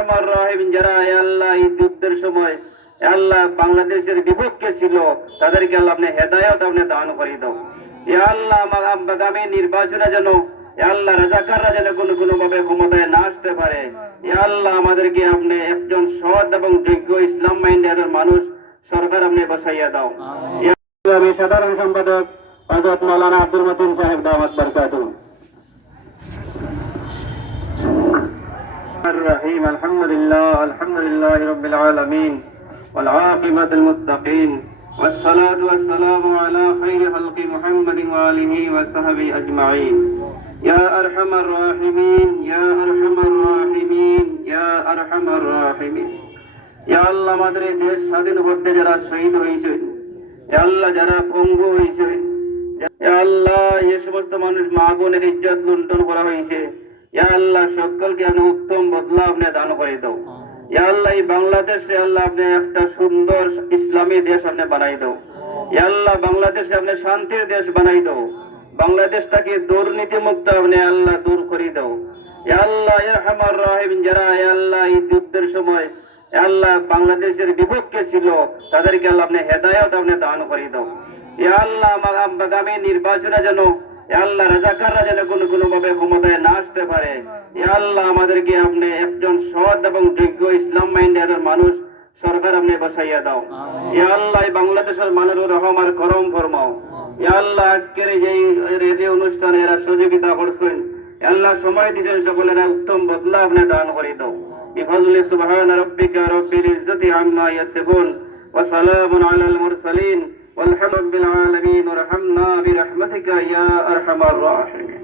আরহামার রাহিম, যারা আল্লাহ এই যুদ্ধের সময় আল্লাহ বাংলাদেশের বিপক্ষে ছিল, তাদেরকে আল্লাহ আপনি হেদায়েত আপনি দান করে দাও। আল্লাহ আমার আগামী নির্বাচনে যেন আল্লাহ রাজাকাররা যেন কোনো ভাবে ক্ষমতায় না আসতে পারে। আল্লাহ আমাদেরকে আপনি একজন সৎ এবং যোগ্য ইসলাম মাইন্ডের মানুষ সরকার আপনি বসাইয়া দাও। আমি সাধারণ সম্পাদক হযরত মাওলানা আব্দুল মতিন সাহেব দাওয়াত বরকাতুহু। الرحيم الحمد لله رب العالمين والعاقبة للمتقين والصلاة والسلام على خير خلق محمد وآله وصحبه أجمعين يا أرحم الراحمين يا أرحم الراحمين يا أرحم الراحمين يا الله আমাদের এই দেশ স্বাধীন করতে যারা শহীদ হয়েছে, ইয়া আল্লাহ যারা পঙ্গু হয়েছে, ইয়া আল্লাহ এই সমস্ত মানুষ মা বোনের ইজ্জত লুণ্ঠন করা হয়েছে, ইয়া আল্লাহ সকলকে আপনি উত্তম বদলা আপনি দান করে দাও। ইয়া আল্লাহ এই বাংলাদেশে আল্লাহ আপনি একটা সুন্দর ইসলামী দেশ আপনি বানাই দাও। ইয়া আল্লাহ বাংলাদেশে আপনি শান্তির দেশ বানাই দাও। বাংলাদেশটাকে দুর্নীতি মুক্ত আপনি আল্লাহ দূর করে দাও। ইয়া আল্লাহ ইয়া আরহামার রাহিম, যারা আল্লাহ এই যুদ্ধের সময় আল্লাহ বাংলাদেশের বিপক্ষে ছিল, তাদেরকে আল্লাহ আপনি হেদায়েত আপনি দান করে দাও। ইয়া আল্লাহ আমার আগামী নির্বাচনে যেন আল্লাহ রাজাকাররা যেন কোনো ভাবে ক্ষমতায় না আসতে পারে। ইয়া আল্লাহ আমাদেরকে আপনি একজন সৎ এবং যোগ্য ইসলাম মাইন্ডের মানুষ সরকার আপনি বসাইয়া দাও। ইয়া আল্লাহ বাংলাদেশের মানুষের রহম আর করম ফরমাও। ইয়া আল্লাহ আজকের এই রেডিও অনুষ্ঠানে এরা সহযোগিতা করছেন, আল্লাহ সময় দিয়েছেন, সকলের উত্তম বদলা আপনি দান করে দাও। বিফাদলি সুবহান রাব্বিকা রাব্বিল ইজ্জাতি আম্মা ইয়াসিফুন ওয়া সালামুন আলাল মুরসালিন والحمد لله العالمين وارحمنا برحمتك يا أرحم الراحمين.